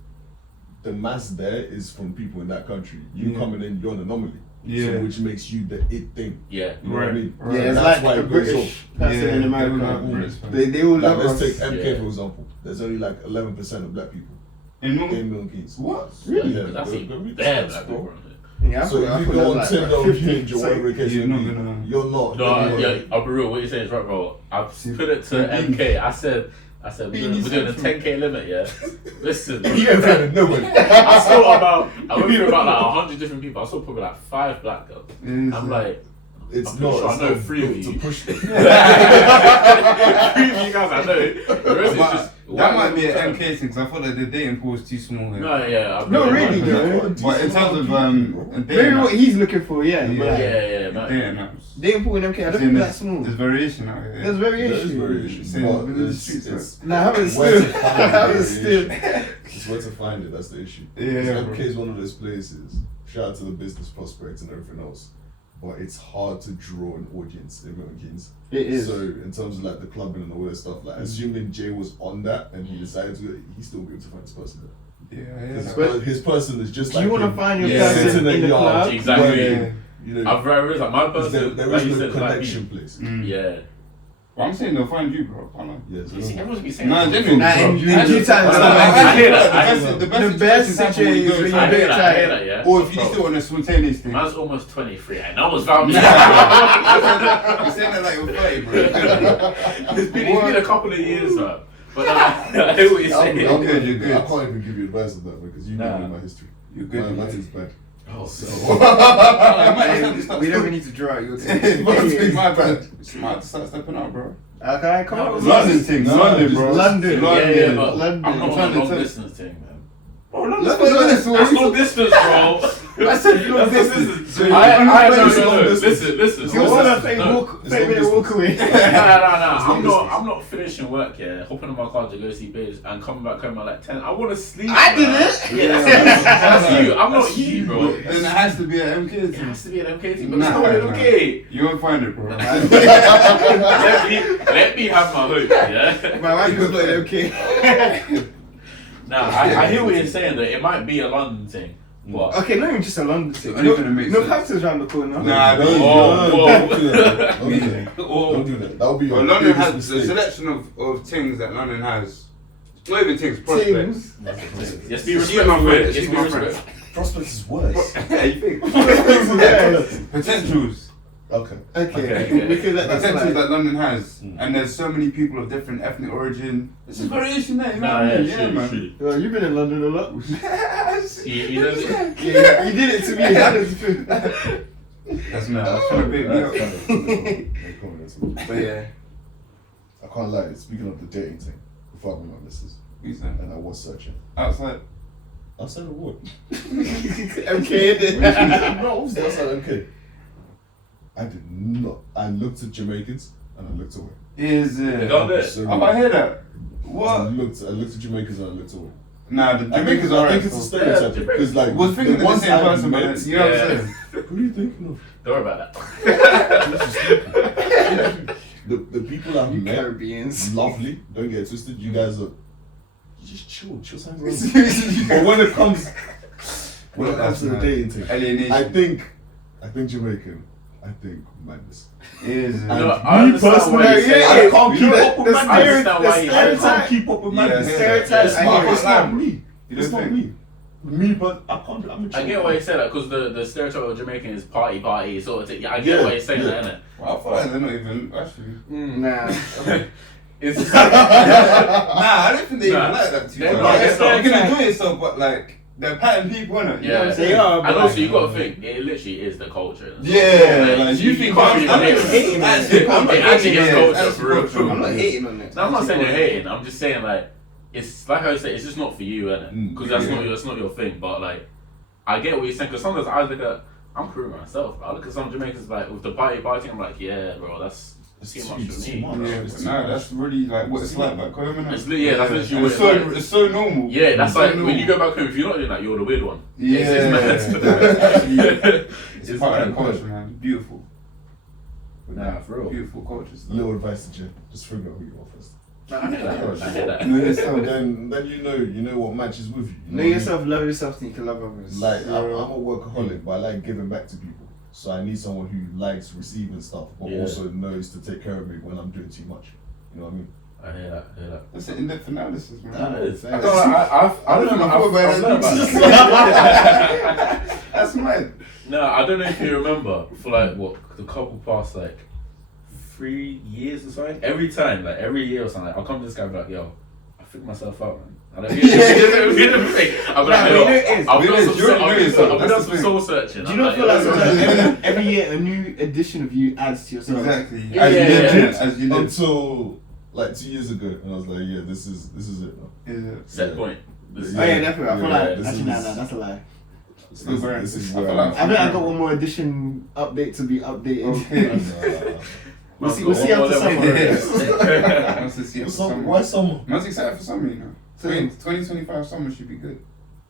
the mass there is from people in that country. You Yeah. coming in, you're an anomaly. Yeah. So which makes you the it thing. Yeah. You know what I mean? Right. Yeah, it's That's why like a it goes British person in America. They all Like, love let's us. take MK Yeah. for example. There's only like 11% of black people In North- in Milton Keynes. What? Really? Yeah, Because I see they're really bare stats, black bro. people on it. Yeah, I So thought- I if you thought go there on was Tinder or 50, Hinge or whatever the case You're may not be, gonna- you're not. No, you're yeah, not- I'll be real. What you're saying is right, bro. I've See, put it to beans. MK. I said we're doing a 10K limit, yeah. Listen, You ain't finding nobody. I went through about like 100 different people. I saw probably like 5 black girls. Yeah, I'm like, It's I'm not. sure I It's know not 3 of built to you. push them. 3 of you guys I know. The rest is But just that might be an MK thing, because I thought that the dating pool was too small here. No, yeah. I've No, never- really, though. But in terms of Maybe dating what apps, he's looking for, yeah. Yeah. but Yeah, like, yeah, no. dating apps. Dating pool in MK, I don't think that's small. There's variation out here. There's There variation. is variation, Same but within the it's, streets, it's Nah, I haven't where stood. to I find haven't the stood. variation. It's where to find it. That's the issue. Yeah, Because bro. MK is one of those places. Shout out to the business prospects and everything else. But it's hard to draw an audience in Milton Keynes. It is. So in terms of like the clubbing and all that stuff, like assuming Jay was on that and he decided to, he still be able to find his person there. Yeah, Because But- his person is just Do like you want to him. find your Yeah. person Sitting in the yard, club? Exactly. working, you know, I've realized like my because person. there like is you no said, like me. connection place. Yeah. But I'm saying they'll find you, bro. I know. Yes. You see, everyone's be saying Nah, that. genuinely. Nah, bro. in due Actually, time, I hear that. The The best best situations happen when you situation is go when I you hear do that, I hear it. that, yeah. or if you Bro, still on a spontaneous thing. man's almost 23 and no one's found me. You're saying that like you're 30, bro. It's been a couple of years, man. But I hear what you're saying. You're good, you're good. I can't even give you advice on that because you Nah. know my history. You're good. My you're thing's good. bad. Oh, So We don't need to draw out your It's my team. bad. It's smart to start stepping out, bro. Okay, come on. London thing, No, London, just bro. London. yeah, but London. I'm not on trying a to long tell- distance thing, man. Bro, London's That's long distance, bro. I said long That's distance. I no, It's no, long no. distance. Listen. You want to play No. walk, It's 5-minute long walk away. No. long I'm not finishing work, yeah. Hopping in my car to go see babes and coming back home at like 10. I want to sleep. I did man. it. Yeah, that's you. I'm not you, bro. Then it has to be an MK It thing. has to be an MK team, but Nah, it's not an nah. MK. You won't find it, bro. Let me have my hope, yeah. My wife was like, okay. Nah, I hear what you're saying though. It might be a London thing, but Okay, not even just a London thing. Only gonna make sense. Northampton's round the corner. Nah, No, Whoa, don't whoa. do that. Don't do that. oh, Don't do that. That would be your Well, London biggest has a mistake. selection of things that London has. Not even things, prospects. Teams. just be Excuse my respectful. friend, Just excuse be my friend. respectful. Prospects is worse. Yeah, you think? Yes. Potentials. Okay. Okay, we can let that Potentials slide. that London has. Mm. And there's so many people of different ethnic origin. There's just variation there, you know Nah, what I mean? yeah, Yeah, true, man. true. Well, you've been in London a lot. You know, Yeah, you did it to me. How does it feel? That's me. I was trying to bait me up. That's kind of But yeah. I can't lie. Speaking of the dating thing, before I met my missus, Who's that? and I was searching. Outside. Outside of what? Okay, No, obviously outside MK. I did not. I looked at Jamaicans and I looked away. Is it? You got that? So, Oh, I hear that. I What? looked at Jamaicans and I looked away. Nah, the I think, Jamaicans I are think right. it's a So. stereotype Yeah, because like Was thinking of the ones same I person, met- but you know what I'm saying? Who are you thinking of? don't worry about that. The people I've You met, Caribbeans. lovely. Don't get it twisted. You guys are you just chill signs. But when it comes to the dating thing, Alienation. I think Jamaican. I think madness. Is it? No, And I me understand personally, why you say I it. can't keep up with the madness. I understand why you I say can't keep up with Yeah, madness. yeah, stereotypes, It's I not, hear it's it. not me. You It's don't not think? me. Me, but I can't. I'm a I get why you say that because the stereotype of Jamaican is party sort of thing. Yeah, I get Yeah, why you're saying yeah. that, innit? Well, I feel like they're not even actually. Nah. It's Nah, I don't think they Nah. even like that. Too. They're Like, not. it's They're not- you not. can enjoy yourself, but like they're patting people, innit? You know what I'm Yeah. saying? They are, but and also like- you got to think it literally is the culture. Yeah, like you think can't I'm really not hate it. hating. Actually, I'm not it actually hating. is Yeah, culture, it's for real, culture. for real. I'm not hating on it. No, I'm not saying you're hating. I'm just saying like it's like I say, it's just not for you, innit? Because that's not your thing. But like I get what you're saying. Because sometimes I look at I'm Peruvian myself. I look at some Jamaicans like with the party thing. I'm like, yeah, bro, that's too much for me. Yeah, but no, that's really like what it's like back home, innit? It's that's literally And what it's it's like. it's so normal. Yeah, that's It's so like normal. when you go back home. If you're not doing that, you're the weird one. Yeah, it's it's It's part of the mad. culture, man. Beautiful. Nah, for real. Beautiful culture stuff. Little advice to Jay: just figure out who you are first. Nah, I hear that. I hear that. Know yourself, then you know what matches with you. Know yourself, love yourself, and you can love others. Like I'm a workaholic, but I like giving back to people. So I need someone who likes receiving stuff, but Yeah. also knows to take care of me when I'm doing too much. You know what I mean? I hear that. That's an in-depth analysis, man. That is. Fair. I don't know. I've learned about that. That's mad. No, I don't know if you remember for like what the couple past like 3 years or something. Every time, like every year or something, I'll come to this guy and be like, "Yo, I figured myself out, man." I don't I'm Nah, but you know it is. I've You know done it's- you already know yourself. some That's the thing. soul searching. Do you not feel like sometimes every year a new edition of you adds to yourself? Exactly. Yeah, As you yeah, live, yeah. as you live. Until like 2 years ago, and I was like, yeah, this is it now. Is it? set point? This is Oh yeah, definitely. I feel Yeah, like this actually, is- nah, that's a lie. Still very This is I where feel like- I think I got one more edition update to be updated. Okay. We'll see after summer. Man's to see it for summer. Why summer? Man's excited for summer, you know. Same. 2025 summer should be good.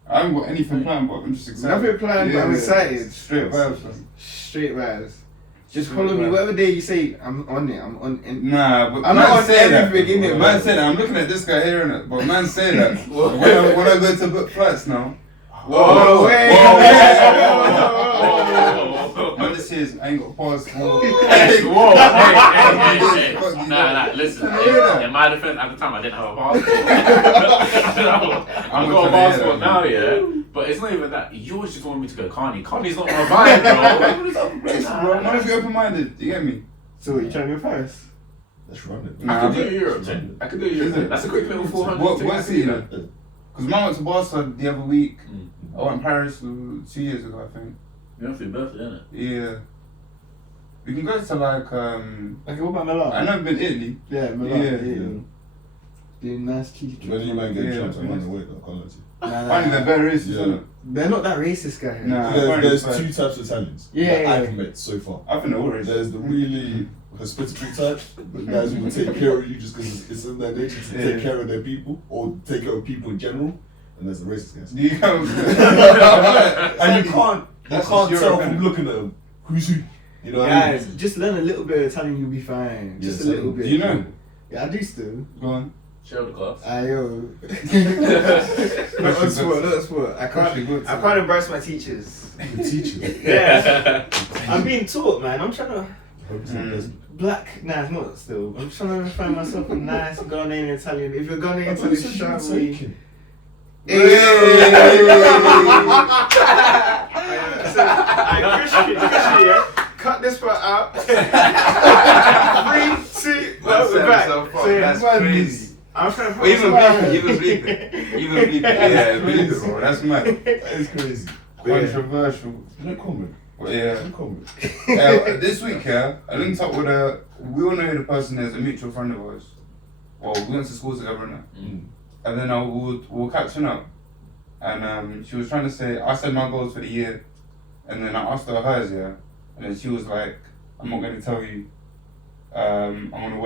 I haven't got anything planned, but I'm just excited. Nothing planned, but I'm excited. Straight vibes, man. Straight vibes. Just Straight follow me. vibes. Whatever day you say, I'm on it. I'm on it. Nah, but I'm man not on say that. everything, innit, Man man? say that. I'm looking at this guy here, innit? But man say that. when I go to book flights now, Whoa, wait. man, this is I ain't got passport. Whoa, hey. Fuck you, Nah, listen. Can I hear that? In my defense, at the time, I didn't have a passport. I've got a passport now, yeah. But it's not even that. You always just want me to go Carney. Carney's not my vibe, bro. I'm gonna be open-minded. You get me? So what, you trying to go Paris? Let's run it. Nah, I could but- do Europe, then. I could do Europe. Is it? That's a quick little 400. What ticket. city, though? Because man went to Barcelona the other week. Mm. I went to Paris 2 years ago, I think. You're for your birthday, innit? Yeah. We can go to like Okay, what about Milan? I've never been to Italy. Yeah, Milan. Yeah, Italy. Doing nice cheese. When you might get Yeah, jumped, I'm on yes. the way though, can't lie to you. Apparently they're very racist, Yeah. innit? They're not that racist, guy. Nah. There's apparently two types of Italians Yeah, that yeah, I've yeah. met so far. I think they're all racist. There's the really hospitable type, the guys who will take care of you just because it's in their nature to Yeah. take care of their people or take care of people in general. And there's the racist guys. Do you know what I'm saying? And you can't That's tell just Europe, from innit? looking at them who's who. You know what I Guys, mean? just learn a little bit of Italian, you'll be fine. Just a Yeah, little so- bit. Do you know? Yeah, I do still. Go on. Share the class. Ayo. Not on sport, not on sport. I can't embarrass my teachers. The teachers. Yeah. I'm being taught, man. I'm trying to. I hope it's not Desmond. Black, nah, it's not still. I'm trying to find myself a nice Ghanaian Italian. If you're Ghanaian I thought you Italian, said you shout were me. taken. Christian, yeah? Cut this part out. 3, 2, we're back. So, yeah, That's crazy. I'm trying to Well, even bleep it. Yeah, bleep it, bro. That's mad. That is crazy. Controversial. No comment. But yeah. No comment. This week, yeah, I linked up with we all know who the person is, a mutual friend of ours. Well, we went to school together, innit? Mm. And then we were catching up. And she was trying to say, I said my goals for the year. And then I asked her hers, yeah. And then she was like, I'm not going to tell you. I'm going to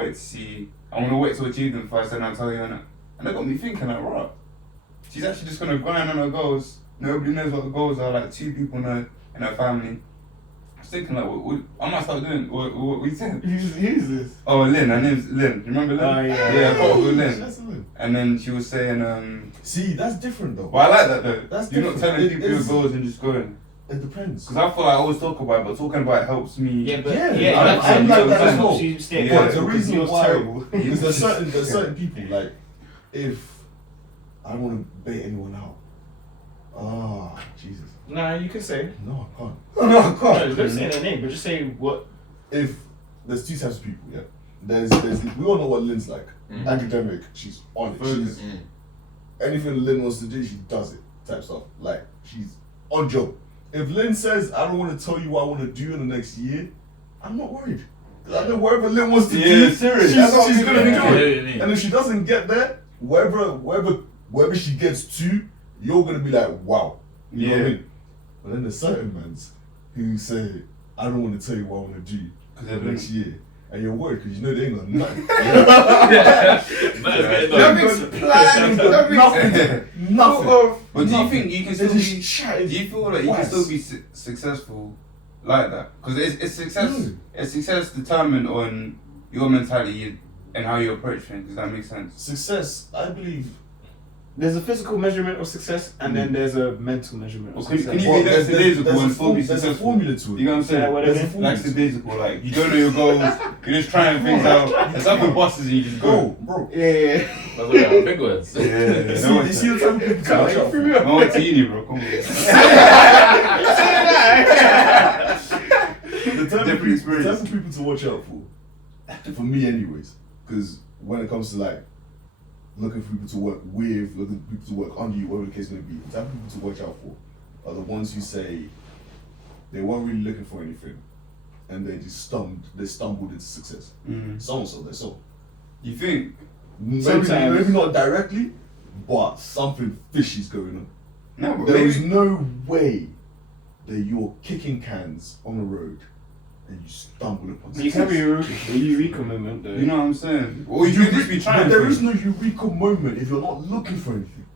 wait to achieve them first, and I'll tell you, innit? And that got me thinking, like, right. She's actually just going to grind on her goals. Nobody knows what the goals are, like 2 people know in her family. I was thinking, like, I might start doing, what you saying? Who's this? Oh, Lynn, her name's Lynn. You remember Lynn? Oh, yeah. Yeah, I got with Lynn. That's a little- And then she was saying, See, that's different though. well, I like that though. That's You're not different. telling It people your is- goals and just going. It depends. Because I feel like I always talk about it, but talking about it helps me. Yeah, but Yeah, yeah, I like that's that that's as what well. she stayed Yeah. But the reason was why, terrible. because there's certain people like, if I don't want to bait anyone out, Jesus. Nah, you can say. No, I can't. No, I No, can't. don't say their name, but just say what. If there's two types of people, yeah. There's we all know what Lynn's like. Academic, she's on it. She's anything Lynn wants to do, she does it. Type stuff. Like she's on job. If Lynn says, I don't want to tell you what I want to do in the next year, I'm not worried. 'Cause I know wherever Lynn wants to do, serious. she's That's what gonna I mean. do I hear what it. you mean. And if she doesn't get there, wherever she gets to, you're gonna be like, wow. You know what I mean? But then there's certain mans who say, I don't want to tell you what I want to do for the next year. And you're worried because you know they ain't got nothing. Nothing's planned. Nothing. But do you think you can still They're just be? chatting. Do you feel like you can still be successful like that? Because it's success. Mm. It's success determined on your mentality and how you approach things. Does that make sense? Success, I believe. There's a physical measurement of success, and then there's a mental measurement of Can success. you be lackadaisical and still be there's a successful? formula to it. You know what I'm saying? Yeah, what There's it a is. formula. Lackadaisical, like you don't know your goals. You're just trying things out. It's up with bosses and you just go. Bro. Yeah. That's what I big words. You see the type of people to watch out for. I went to uni, bro. Come on. The type Different experience. of people to watch out for me anyways, because when it comes to like looking for people to work with, looking for people to work under you, whatever the case may be, the type of people to watch out for are the ones who say they weren't really looking for anything and they stumbled into success. Someone sold their soul. You think? Sometimes. Maybe not directly, but something fishy's going on. No, but There maybe. is no way that you're kicking cans on the road and you stumble upon You can have a eureka moment, though. You know what I'm saying? Or you could just be trying. But there is things. no eureka moment if you're not looking for anything.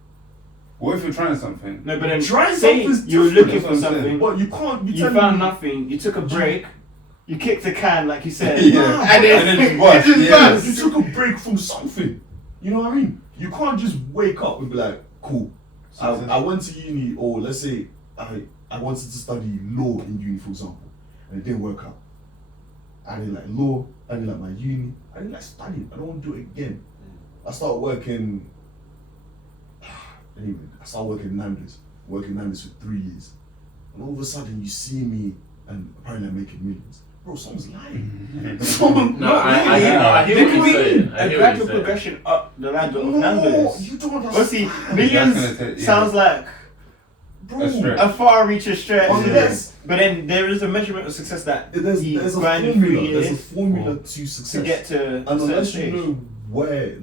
What if you're trying something? No, but then Try say something you were different, looking that's for what I'm saying. something, But you can't be you telling found me. nothing, you took a break, you kicked a can, like you said. Yeah. And then, And then just bust, it just yeah. bust. You took a break from something. You know what I mean? You can't just wake up and be like, cool. I went to uni, or let's say I wanted to study law in uni, for example, and it didn't work out. I didn't like law, I didn't like my uni, I didn't like studying, I don't want to do it again. I started working, anyway, I started working in Nando's for 3 years. And all of a sudden you see me, and apparently I'm making millions. Bro, someone's lying. Someone, No, I hear There what could you're be saying. I a hear what gradual you're saying. progression up the ladder of No, Nando's. you don't Obviously, understand. millions That's gonna take- yeah. sounds like Bro, That's right. a far-reaching stretch. Unless- But then there is a measurement of success that there's he a grinded formula. 3 There's a years formula to success. to get to And a certain unless you stage. know where,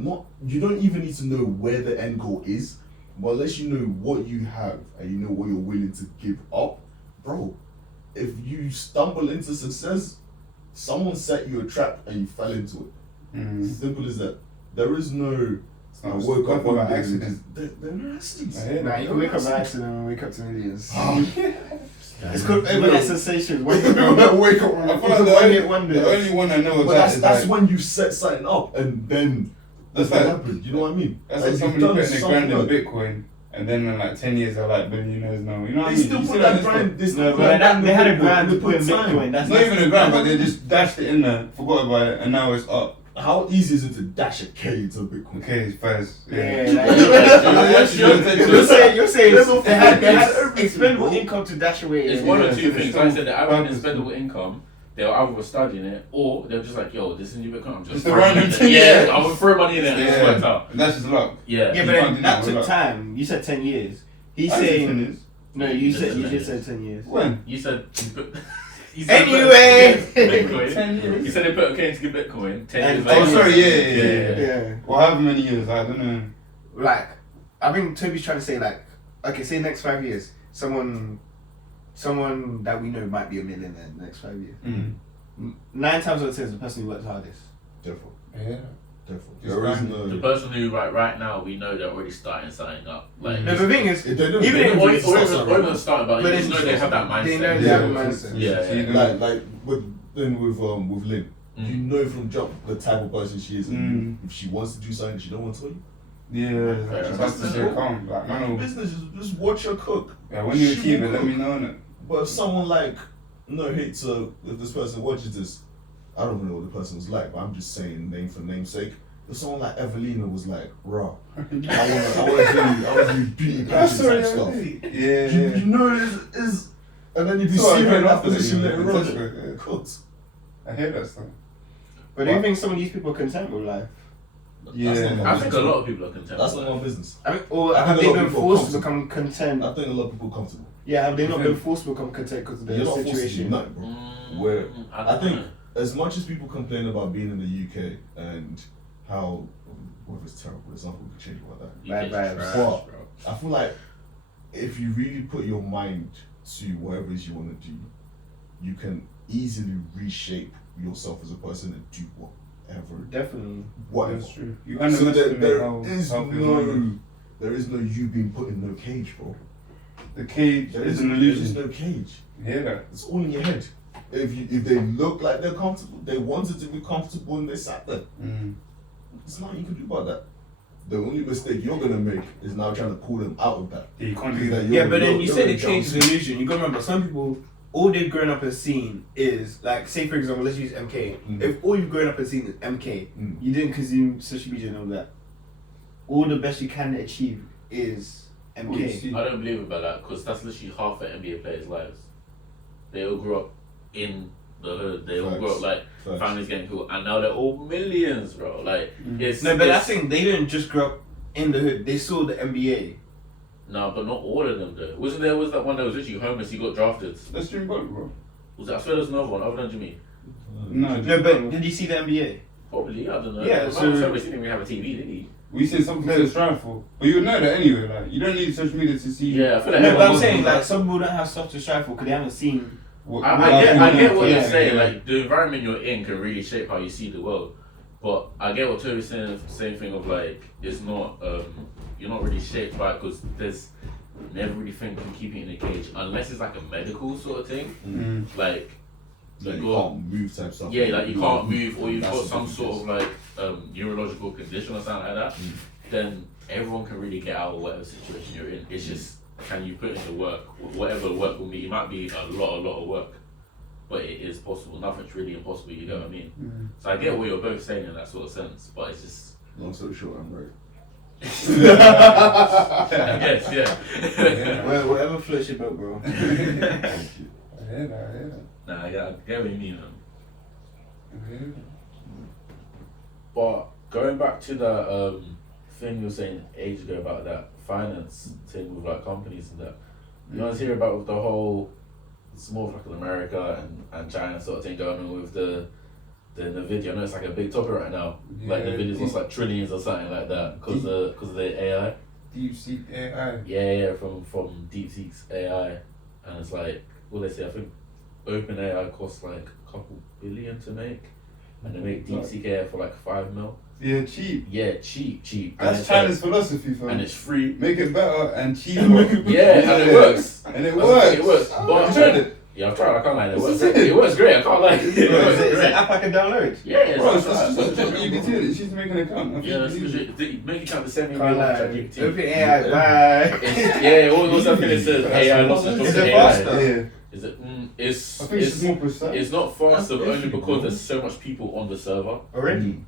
you don't even need to know where the end goal is, but unless you know what you have and you know what you're willing to give up, bro, if you stumble into success, someone set you a trap and you fell into it. Simple as that. There is no, I not- woke up it's one not day. accident. There are no accidents. I hear Nah, that. you can wake up by accident and wake up to millions. It's called overnight sensation. Wake Wake up. up. I feel like One-hit wonders. the only one I know of But that that's is like, when you set something up and then That's what like- happens. You know what I mean? that's Like, like you've somebody done putting a some grand in work. Bitcoin and then in like 10 years they're like billionaires now. You know what I They mean? still You put see that this grind. They still No, put but that they had a Bitcoin. grand They to put in time. Bitcoin. It's That's not even a grand, but they just dashed it in there, forgot about it, and now it's up. How easy is it to dash a K into Bitcoin? Okay, it's fast. Yeah, You're you're saying There's a they had formula. expendable income to dash away. It's Yeah. one or Yeah, two so things. it's Like I still said, the average purpose. expendable income, they were either studying it or they're just like, yo, this is new Bitcoin. I'm just It's the throwing random it. thing, Yeah, yeah. I will throw money in it and it's worked Yeah, out. that's just luck. Yeah. Yeah, You but can't then do that that took with time. You said 10 years. He's I said saying 10 years. no. You Just said 10 you just years. said 10 years. When? You said. You said Anyway. Bitcoin. 10 years. You said they put a K into Bitcoin. 10 And- years oh, later. sorry, yeah. Yeah. Well, however many years, I don't know. Like, I think Toby's trying to say, like, okay, say next 5 years, someone that we know might be a millionaire in the next 5 years. 9 times out of 10 is the person who worked hardest. Therefore, Yeah. therefore. Just There is grind. no. The person who right now we know they're already starting something up. Like No, the thing is, They don't even they if don't or really start even something. not starting, but But you just know they have that mindset. They know Yeah, they have a yeah. mindset. Yeah. So you don't- Like with Lynn, you know from jump the type of person she is. And if she wants to do something, she don't want to tell you. Yeah, Fair just has to stay calm. Like, man, will- Business is just watch her cook. yeah, when you She achieve will it, let me cook. know, innit? But if someone like, no hate to, if this person watches this, I don't know what the person was like, but I'm just saying name for name's sake. if someone like Evelina was like, "Raw, I wanna do beauty pageant type stuff." You know, is and then if you So see I her in get that after position you, later touch on, her, cooked. I hear that stuff. But do you think some of these people are content with life? Yeah. That's not my I think a business. lot of people are content. That's with not that. my business. I mean, or I have think they a lot been of people forced to are become content? I think a lot of people are comfortable. Yeah, have they not Yeah. been forced to become content because of You're their not forced to do situation? nothing, bro. Where I think as much as people complain about being in the UK and how whether it's terrible, there's nothing we can change about that. You get Bad vibes. trash, But bro. I feel like if you really put your mind to whatever it is you want to do, you can easily reshape yourself as a person and do whatever. Definitely. Whatever. That's true. You So underestimate there how is people no, mind. there is no you being put in no cage, bro. The cage There is is an There illusion. is no cage. You hear that? It's all in your head. If they look like they're comfortable, they wanted to be comfortable and they sat there. There's nothing you can do about that. The only mistake you're gonna make is now trying to pull them out of that. Yeah, you can't Because do that. that Yeah, but then you you're said a the cage is an jumpsuit. illusion. You gotta remember, some people, all they've grown up and seen is, like, say for example, let's use MK. If all you've grown up and seen is MK, Mm. you didn't consume social media and all that. All the best you can achieve is What you MK. see. I don't believe about that because that's literally half of NBA players' lives. They all grew up in the hood. They all grew up like Facts. families getting cool, and now they're all millions, bro. Like it's No, but it's, that's the thing, they didn't just grow up in the hood. They saw the NBA. no, but not all of them though. Was that one that was literally homeless? He got drafted. Let's dream about it, bro. Was that? I swear there's another one other than Jimmy. No, No, but did you see the NBA? Probably, I don't know. Yeah, Man so- was homeless, he didn't even have a TV, did he? we said something to strive for. But you would know that anyway, like, you don't need social media to see. Yeah, I feel like No, but I'm everyone saying, was- like, some people don't have stuff to strive for because they haven't seen. What, I get what Yeah, you're saying. yeah. Like the environment you're in can really shape how you see the world. But I get what Toby's saying. Same thing of like it's not you're not really shaped by it because there's never really think of keeping it in a cage unless it's like a medical sort of thing. Like Like you got- can't move type stuff. yeah, like you can't move or you've That's got the some difference. sort of like neurological condition or something like that. Then everyone can really get out of whatever situation you're in. It's just can you put in the work? Whatever the work will be, it might be a lot of work, but it is possible. Nothing's really impossible. You know what I mean? So I get what you're both saying in that sort of sense, but it's just Long story short, I'm right. I guess yeah. Well, whatever floats your boat, bro. Thank you. I hear that. Nah, yeah, I get what you mean. Man. I hear that. But going back to the thing you were saying age ago about that finance thing with like companies and that, you want to hear about with the whole, it's more of like an America and China sort of thing going on with the Nvidia. I know it's like a big topic right now. Like Yeah, Nvidia's lost like trillions or something like that because of the AI. Deep sea AI. Yeah, from DeepSeek's AI, and it's like what they say. I think OpenAI costs like a couple billion to make, and they make DeepSeek AI for like 5 mil. Yeah, cheap. Yeah, cheap. And That's it's China's philosophy, fam. and it's free. Make it better and cheaper. Yeah, and it works. And it That's the works. thing, it works. But You tried it. yeah, I've tried. I can't lie. It works. This is it. It works great. I can't lie. It Is works it an great. app I can download? Yeah, it's Bro, like it's just that. ChatGPT in it. She's making an account. I think Yeah, that's you use it. legit. Make it count the same way you Can't want lie. ChatGPT. OpenAI, bye. Yeah, all stuff in it says That's AI the lost problem. its Is to it AI. faster? Yeah. Is it? It's I think it's it's more precise. it's not faster, but That's only the because issue, there's so much people on the server. Already?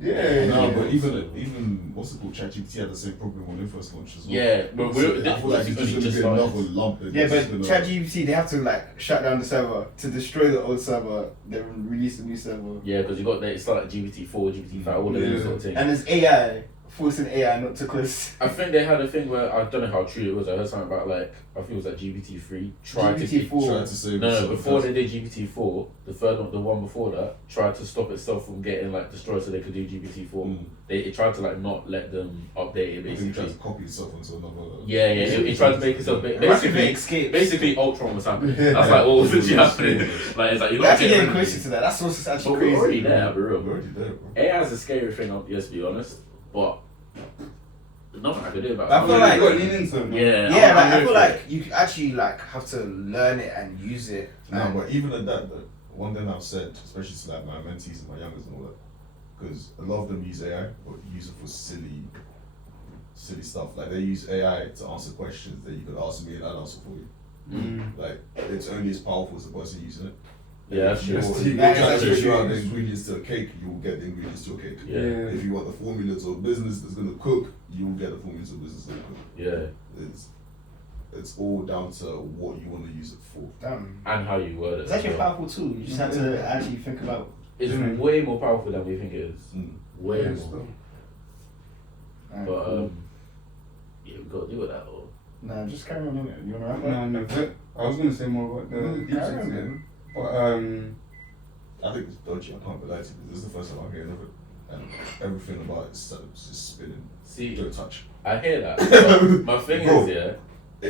Yeah. No, yeah. but even what's it called? ChatGPT had the same problem when it first launched as well. Yeah, but So I feel like it's only just gonna be another started. lump. Yeah, but gonna, ChatGPT, they have to like shut down the server to destroy the old server, then release a new server. Yeah, because you got that. It's like GPT-4, GPT-5, all of Yeah. those sort of things. And it's AI, forcing AI not to close. I think they had a thing where I don't know how true it was. I heard something about like I think it was like GPT-3 tried to keep. GPT-4. tried to save No, itself. before they did GPT-4, the third one, the one before that, tried to stop itself from getting like destroyed so they could do GPT-4. It tried to like not let them update it I think he tried basically. to copy itself into another. Yeah, it tried to make itself Basically, escape. basically Ultron was happening. That's like what was actually happening. Like it's like you're We're not actually getting getting closer to that. That's what's But actually we're crazy. already there, I'll be real. We're already there, bro. AI is a scary thing, yes, to be honest, but nothing I can do about But I it. feel You like- gotta lean into it, man. Yeah, Yeah, I'm like, I going feel for like it. you actually like have to learn it and use it. No, And- but even at that, though, one thing I've said, especially to like my mentees and my youngers and all that, because a lot of them use AI, but use it for silly stuff. Like they use AI to answer questions that you could ask me and I'd answer for you. Like it's only as powerful as the person using it. Yeah, that's true. If That's you true. try That's to figure true. out the ingredients to a cake, you will get the ingredients to a cake. Yeah. If you want the formula to a business that's gonna cook, you will get the formula to a business that's gonna cook. Yeah. It's all down to what you want to use it for. Damn. And how you word it. It's actually as well. powerful too. You just have to actually think about. It's way more powerful than we think it is. Way Yeah, more. still. Alright, But cool. yeah, we gotta deal with that. Or Nah, just carry on, innit? You wanna wrap up? No, I was gonna say more about the deep Carry on, six, man. but I think it's dodgy. I can't be lying to you. This is the first time I'm hearing of it, and everything about it's just spinning. see, Don't touch. I hear that. But my thing Bro. is, yeah.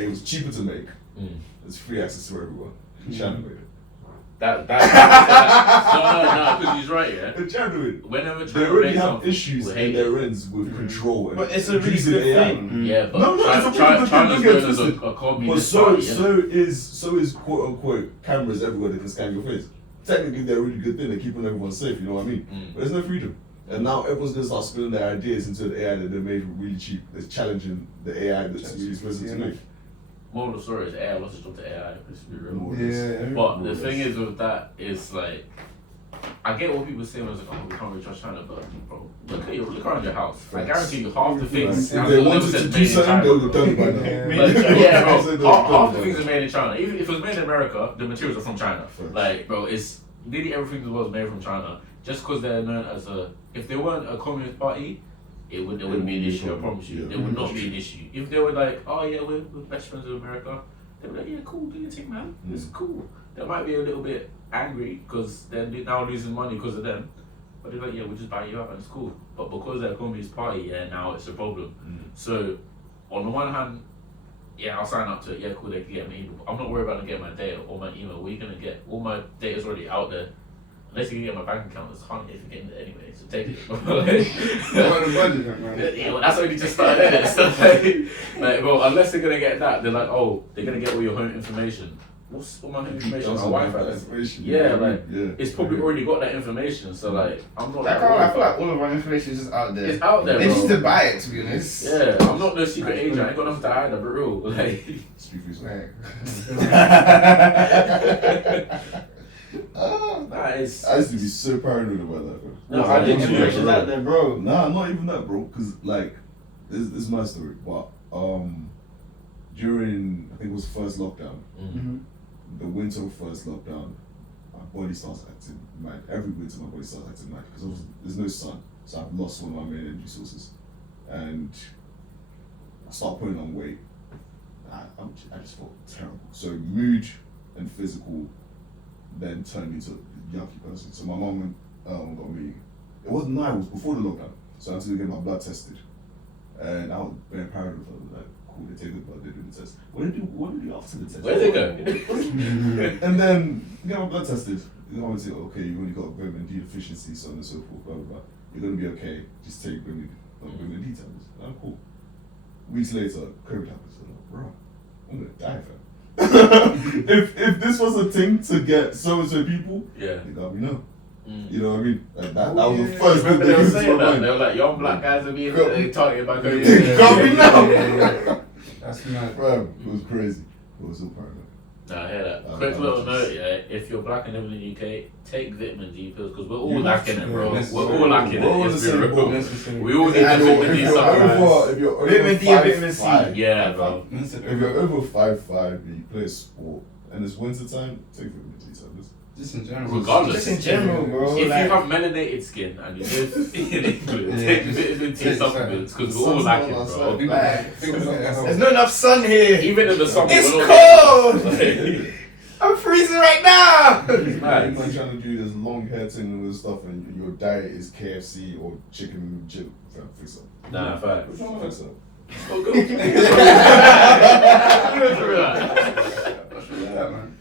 It was cheaper to make. Mm. It's free access to everyone. China made it. No, because he's right, yeah. China made it. Whenever They China already makes have something, issues we in hate their it. ends with control. But it's a really using good AI. thing. Yeah, but No, it's a really good thing, China's don't get known as twisted. a But communist so party, yeah. so is quote unquote cameras everywhere that can scan your face. Technically, they're a really good thing. They're keeping everyone safe. You know what I mean? Mm. But there's no freedom. And now everyone's gonna start spilling their ideas into the AI that they made really cheap. That's challenging the AI that's really expensive to make. Moral of the story is AI lost its job to AI. Let's be real. More or yeah, less. But More the or thing less. is with that is like, I get what people say when it's like, oh, we can't really trust China, but bro, look around your house. I guarantee you half the things. If they wanted to do something, they would have done it by now. Like, yeah, bro. They would've Half done the it by things now. are made in China. Even if it was made in America, the materials are from China. Facts. Like, bro, it's nearly everything in the world is made from China. Just because they're known as if they weren't a communist party, there wouldn't be an issue. I promise you, Yeah. there would not be an issue. If they were like, oh yeah, we're best friends with America, they were like, yeah, cool, do your thing, man. It's cool. They might be a little bit angry because they're now losing money because of them. But they're like, yeah, we'll just buy you out and it's cool. But because they're a communist party, yeah, now it's a problem. So, on the one hand, yeah, I'll sign up to it. Yeah, cool, they can get my email. I'm not worried about them getting my data or my email. What are you going to get? All my data's already out there. Unless you can get my bank account, it's hard if you're getting it anyway, so take it. what about the budget, man? Yeah, well, that's only just started, isn't it? So, like, well, unless they're going to get that, they're like, oh, they're going to get all your home information. What's all my home information? My Wi-Fi. information. Yeah, like, yeah. it's probably already got that information, so like, I'm not That that I worried feel like about all of our information is just out there. it. It's out there, They just bro. to buy it, to be honest. Yeah, I'm not no secret agent. I ain't got nothing to hide, I'm real. Like, Speak for yourself. nah, it's. I used to be so paranoid about that, bro. No, I did too. Information's out there, bro. Nah, not even that, bro. Cause like, this is my story. But during I think it was first lockdown, Mm. the winter first lockdown, my body starts acting mad. Every winter, my body starts acting mad because there's no sun, so I've lost one of my main energy sources, and I start putting on weight. I just felt terrible. So mood and physical then turned me into a yucky person. So my mum got me. It wasn't now. It was before the lockdown. So I had to get my blood tested, and I was very paranoid of it. Like, cool, they take the blood, they do the test. What do you do after the test? Where's it go? And then get my blood tested. You know, I say, okay, you've only got vitamin D deficiency, so on and so forth, blah blah blah. You're gonna be okay. Just take vitamin D tablets. I'm cool. Weeks later, COVID happens. I'm like, bro, I'm gonna die, fam. if this was a thing to get so and so people, Yeah. they got me know. Mm. You know what I mean? Like that was the yeah. first thing Remember they they were came saying to my that? mind. They were like, young black guys are being targeted by COVID. Yeah. Got me now. That's mad. Fam, it was crazy. It was so paranoid. Nah, I hear that. Oh, Quick no, little just- note, yeah. If you're black and living in the UK, take vitamin D pills because we're all You have lacking to, it, bro. yeah, We're all lacking we're all it. the It's same been boat. real. We all need And the if vitamin D you're supplements. if you're over Vitamin D and vitamin C. 5'5", Yeah, bro. if you're over 5'5" and you play a sport and it's winter time, take vitamin D tablets. Just in general. Regardless. Just in general, bro. If like, you have melanated skin and you live in England, Yeah. take vitamin D Take supplements because The we're all sun's lacking, not bro. outside. Think about there's health. not enough sun here. Even in the summer, It's we're not cold. getting- I'm freezing right now. It's mad. You're trying to do this long hair thing and all this stuff, and your diet is KFC or chicken chip. Fam, fix up. Nah, facts. Which one fix up? Oh, go. Yeah, man.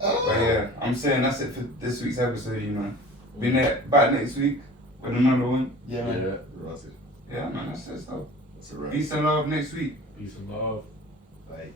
But yeah, I'm saying that's it for this week's episode, you man. Be back next week with another one. Yeah, man. Yeah. That's it. Yeah, man, that's it, stuff. That's a wrap. Peace and love next week. Peace and love. Bye.